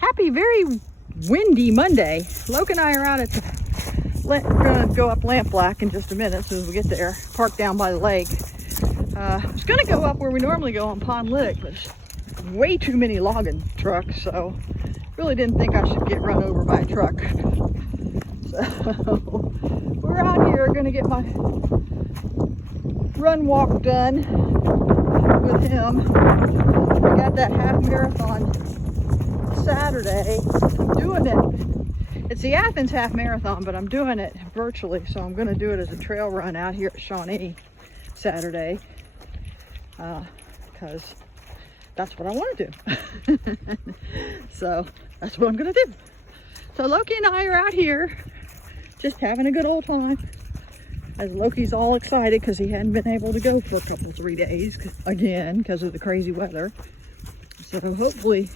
Happy, very windy Monday. Loki and I are out at the, we're gonna go up Lamp Black in just a minute as soon as we get there. Parked down by the lake. I was gonna go up where we normally go on Pond Lick, but there's way too many logging trucks, so really didn't think I should get run over by a truck. So we're out here gonna get my run walk done with him. I got that half marathon Saturday. I'm doing it. It's the Athens half marathon, but I'm doing it virtually, so I'm going to do it as a trail run out here at Shawnee Saturday, because that's what I want to do. So that's what I'm going to do. So Loki and I are out here just having a good old time, as Loki's all excited because he hadn't been able to go for a couple 3 days again because of the crazy weather. So hopefully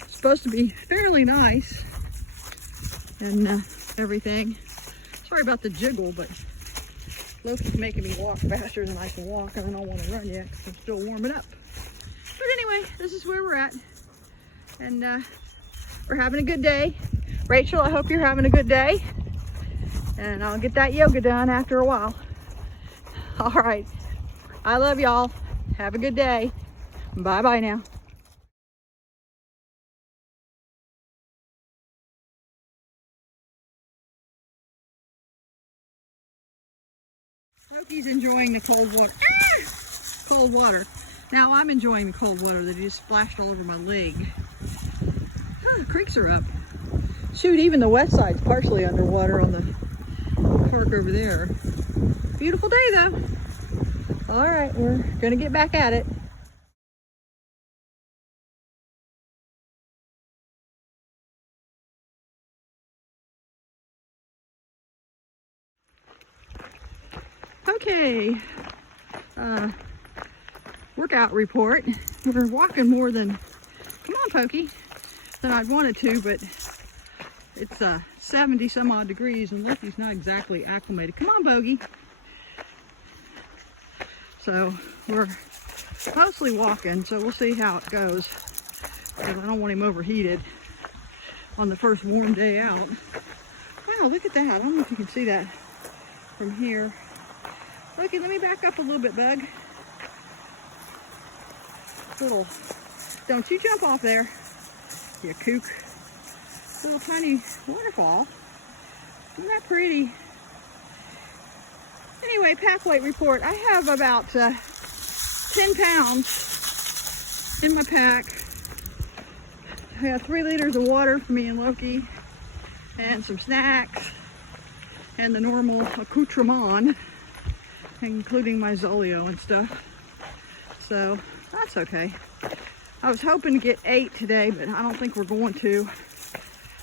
it's supposed to be fairly nice and everything. Sorry about the jiggle, but Loki's making me walk faster than I can walk, and I don't want to run yet because I'm still warming up. But anyway, this is where we're at, and we're having a good day. Rachel, I hope you're having a good day, and I'll get that yoga done after a while. All right, I love y'all. Have a good day. Bye-bye now. Loki's enjoying the cold water. Ah! Cold water. Now I'm enjoying the cold water that just splashed all over my leg. Oh, the creeks are up. Shoot, even the west side's partially underwater on the park over there. Beautiful day though. All right, we're gonna get back at it. Okay, workout report. We're walking more than, come on Pokey, than I'd wanted to, but it's 70 some odd degrees and Loki's not exactly acclimated. Come on Bogey. So we're mostly walking, so we'll see how it goes, because I don't want him overheated on the first warm day out. Wow, look at that. I don't know if you can see that from here. Loki, let me back up a little bit, bug. Little, don't you jump off there, you kook. Little tiny waterfall. Isn't that pretty? Anyway, pack weight report. I have about 10 pounds in my pack. I got 3 liters of water for me and Loki, and some snacks, and the normal accoutrement, including my Zolio and stuff. So that's okay. I was hoping to get 8 today, but I don't think we're going to,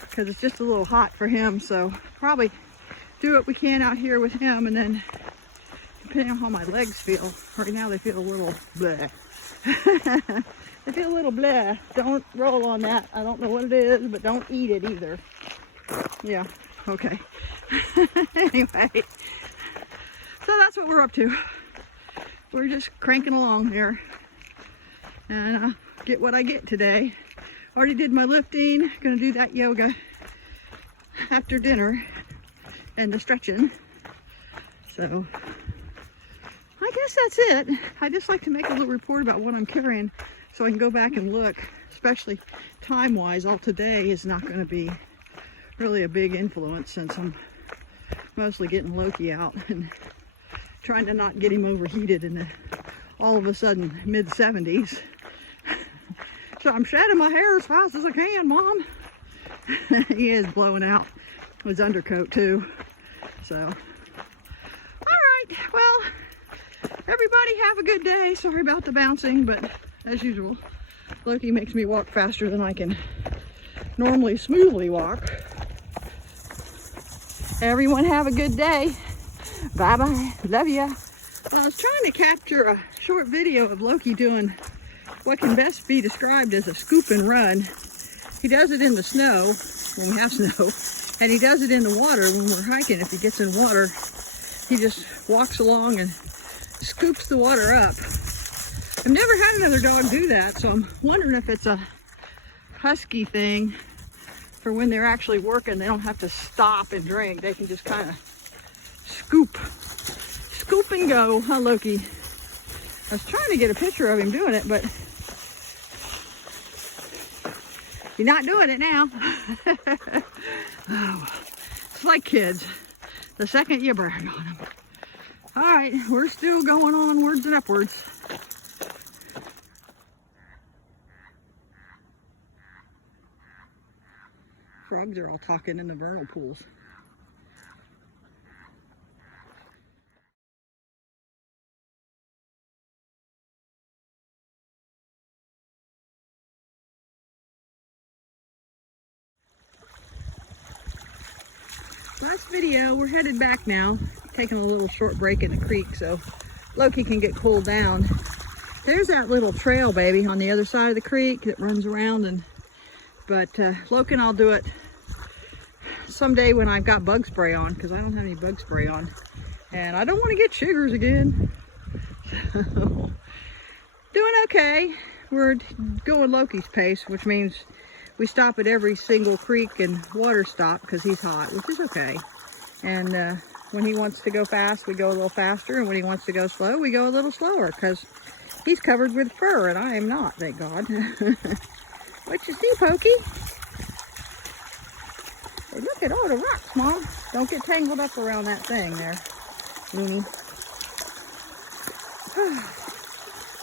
because it's just a little hot for him. So probably do what we can out here with him, and then depending on how my legs feel. Right now they feel a little bleh. They feel a little bleh. Don't roll on that. I don't know what it is, but don't eat it either. Yeah, okay. Anyway, so that's what we're up to. We're just cranking along here, and get what I get today. Already did my lifting. Gonna do that yoga after dinner and the stretching. So I guess that's it. I just like to make a little report about what I'm carrying so I can go back and look, especially time-wise. All today is not going to be really a big influence, since I'm mostly getting Loki out and trying to not get him overheated in the all of a sudden mid-70s. So I'm shedding my hair as fast as I can, Mom. He is blowing out his undercoat too. So, all right, well, everybody have a good day. Sorry about the bouncing, but as usual, Loki makes me walk faster than I can normally smoothly walk. Everyone have a good day. Bye-bye. Love ya. Well, I was trying to capture a short video of Loki doing what can best be described as a scoop and run. He does it in the snow, when we have snow, and he does it in the water when we're hiking. If he gets in water, he just walks along and scoops the water up. I've never had another dog do that, so I'm wondering if it's a husky thing for when they're actually working, they don't have to stop and drink. They can just kind of scoop and go, huh, Loki? I was trying to get a picture of him doing it, but he's not doing it now. Oh, it's like kids. The second you brag on them. All right, we're still going onwards and upwards. Frogs are all talking in the vernal pools. Last video, we're headed back now. Taking a little short break in the creek so Loki can get cooled down. There's that little trail, baby, on the other side of the creek that runs around, but Loki and I'll do it someday when I've got bug spray on, because I don't have any bug spray on. And I don't want to get sugars again. So, doing okay. We're going Loki's pace, which means we stop at every single creek and water stop because he's hot, which is okay. And when he wants to go fast, we go a little faster. And when he wants to go slow, we go a little slower because he's covered with fur and I am not, thank God. What you see, Pokey? Hey, look at all the rocks, Mom. Don't get tangled up around that thing there, Looney.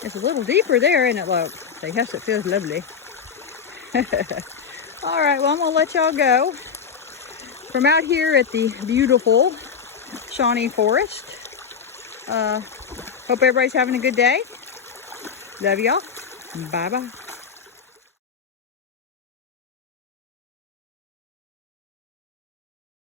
It's a little deeper there, isn't it, Loki? Say, yes, it feels lovely. All right, well, I'm gonna let y'all go from out here at the beautiful Shawnee Forest. Hope everybody's having a good day. Love y'all. Bye-bye.